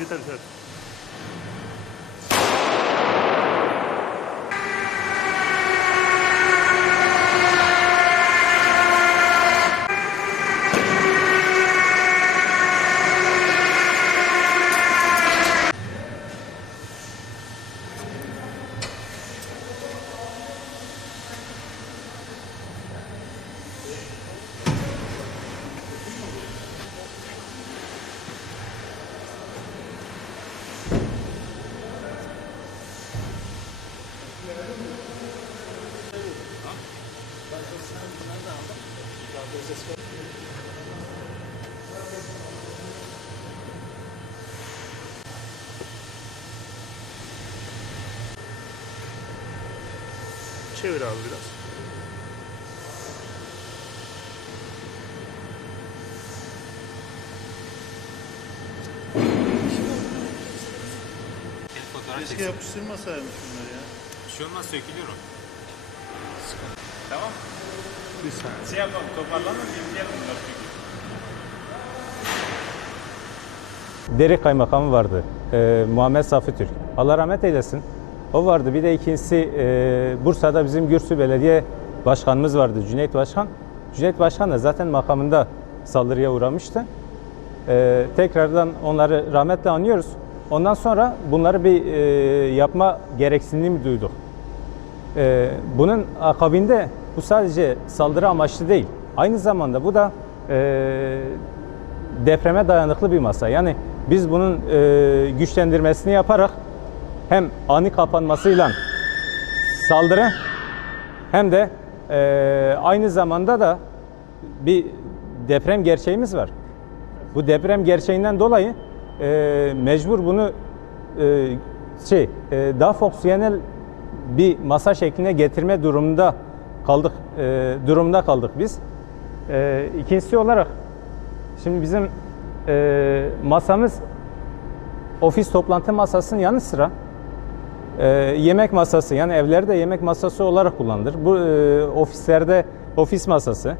Tamam tamam yeter yeter. Çevir abi biraz. Keşke yapıştırmasaymış bunları ya. Şey olmaz sökülür o. Tamam. Bir saniye. Şey yapalım toparlanın yükleyelim bunları çünkü. Deri kaymakamı vardı. Ee, Muhammed Safi Türk. Allah rahmet eylesin. O vardı. Bir de ikincisi e, Bursa'da bizim Gürsü Belediye Başkanımız vardı. Cüneyt Başkan. Cüneyt Başkan da zaten makamında saldırıya uğramıştı. Ee, tekrardan onları rahmetle anıyoruz. Ondan sonra bunları bir e, yapma gereksinimi duyduk. Ee, bunun akabinde bu sadece saldırı amaçlı değil. Aynı zamanda bu da e, depreme dayanıklı bir masa. Yani biz bunun e, güçlendirmesini yaparak hem ani kapanmasıyla saldırı hem de e, aynı zamanda da bir deprem gerçeğimiz var. Bu deprem gerçeğinden dolayı e, mecbur bunu e, şey e, daha fonksiyonel bir masa şekline getirme durumunda kaldık e, durumda kaldık biz. E, ikincisi olarak şimdi bizim e, masamız ofis toplantı masasının yanı sıra e, yemek masası yani evlerde yemek masası olarak kullanılır. Bu e, ofislerde ofis masası.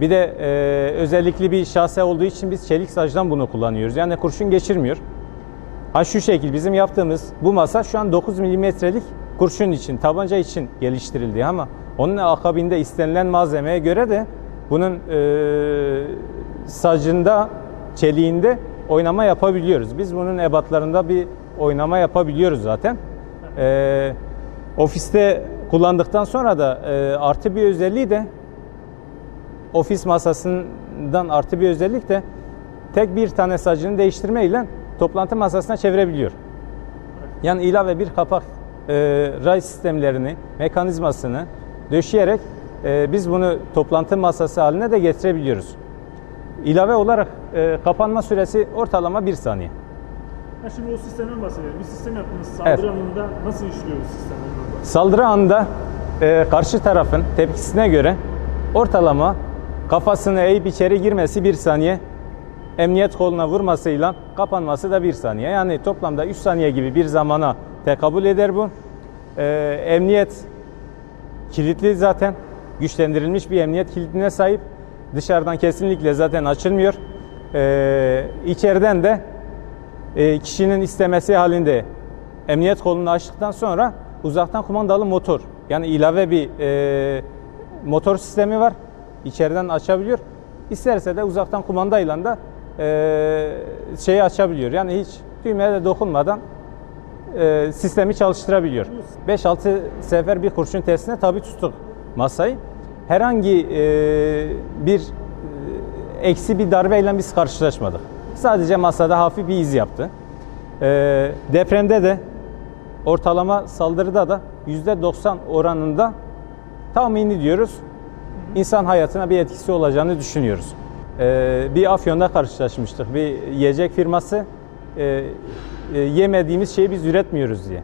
Bir de e, özellikli bir şase olduğu için biz çelik sacdan bunu kullanıyoruz. Yani kurşun geçirmiyor. Ha şu şekil bizim yaptığımız bu masa şu an 9 milimetrelik kurşun için, tabanca için geliştirildi ama onun akabinde istenilen malzemeye göre de bunun e, sacında, çeliğinde oynama yapabiliyoruz. Biz bunun ebatlarında bir oynama yapabiliyoruz zaten. E, ofiste kullandıktan sonra da e, artı bir özelliği de ofis masasından artı bir özellik de tek bir tane sacını değiştirmeyle toplantı masasına çevirebiliyor. Yani ilave bir kapak e, ray sistemlerini, mekanizmasını döşeyerek e, biz bunu toplantı masası haline de getirebiliyoruz. İlave olarak e, kapanma süresi ortalama bir saniye. Ha şimdi o sistemden bahsedelim. Bir sistem yaptınız. Evet. Saldırı anında nasıl işliyor bu sistem? Saldırı anında e, karşı tarafın tepkisine göre ortalama kafasını eğip içeri girmesi bir saniye, emniyet koluna vurmasıyla kapanması da bir saniye. Yani toplamda 3 saniye gibi bir zamana tekabül eder bu. E, emniyet kilitli zaten. Güçlendirilmiş bir emniyet kilidine sahip. Dışarıdan kesinlikle zaten açılmıyor. E, içeriden de e, kişinin istemesi halinde emniyet kolunu açtıktan sonra uzaktan kumandalı motor yani ilave bir e, motor sistemi var. İçeriden açabiliyor. İsterse de uzaktan kumandayla da e, şeyi açabiliyor. Yani hiç düğmeye de dokunmadan e, sistemi çalıştırabiliyor. 5-6 sefer bir kurşun testine tabi tuttuk masayı. Herhangi e, bir e, eksi bir darbeyle biz karşılaşmadık. Sadece masada hafif bir iz yaptı. E, depremde de ortalama saldırıda da %90 oranında tahmini diyoruz insan hayatına bir etkisi olacağını düşünüyoruz. Ee, bir Afyon'da karşılaşmıştık. Bir yiyecek firması e, e, yemediğimiz şeyi biz üretmiyoruz diye.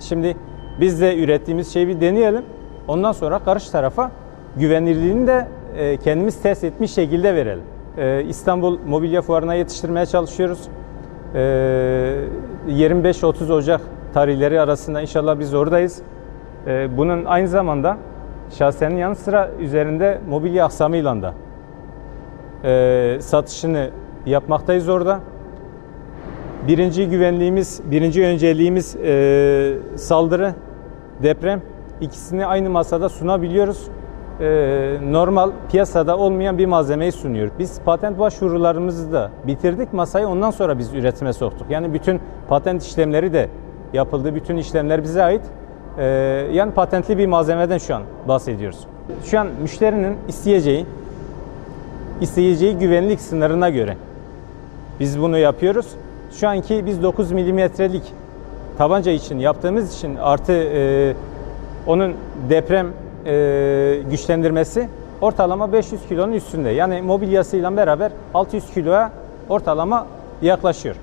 Şimdi biz de ürettiğimiz şeyi bir deneyelim. Ondan sonra karşı tarafa güvenilirliğini de e, kendimiz test etmiş şekilde verelim. Ee, İstanbul Mobilya Fuarı'na yetiştirmeye çalışıyoruz. Ee, 25-30 Ocak tarihleri arasında inşallah biz oradayız. Ee, bunun aynı zamanda şahsenin yanı sıra üzerinde mobilya aksamıyla da e, satışını yapmaktayız orada. Birinci güvenliğimiz, birinci önceliğimiz e, saldırı, deprem. İkisini aynı masada sunabiliyoruz. E, normal piyasada olmayan bir malzemeyi sunuyor. Biz patent başvurularımızı da bitirdik masayı ondan sonra biz üretime soktuk. Yani bütün patent işlemleri de yapıldı. Bütün işlemler bize ait. E, yani patentli bir malzemeden şu an bahsediyoruz. Şu an müşterinin isteyeceği, isteyeceği güvenlik sınırına göre biz bunu yapıyoruz. Şu anki biz 9 milimetrelik tabanca için yaptığımız için artı e, onun deprem e, güçlendirmesi ortalama 500 kilonun üstünde. Yani mobilyasıyla beraber 600 kiloya ortalama yaklaşıyor.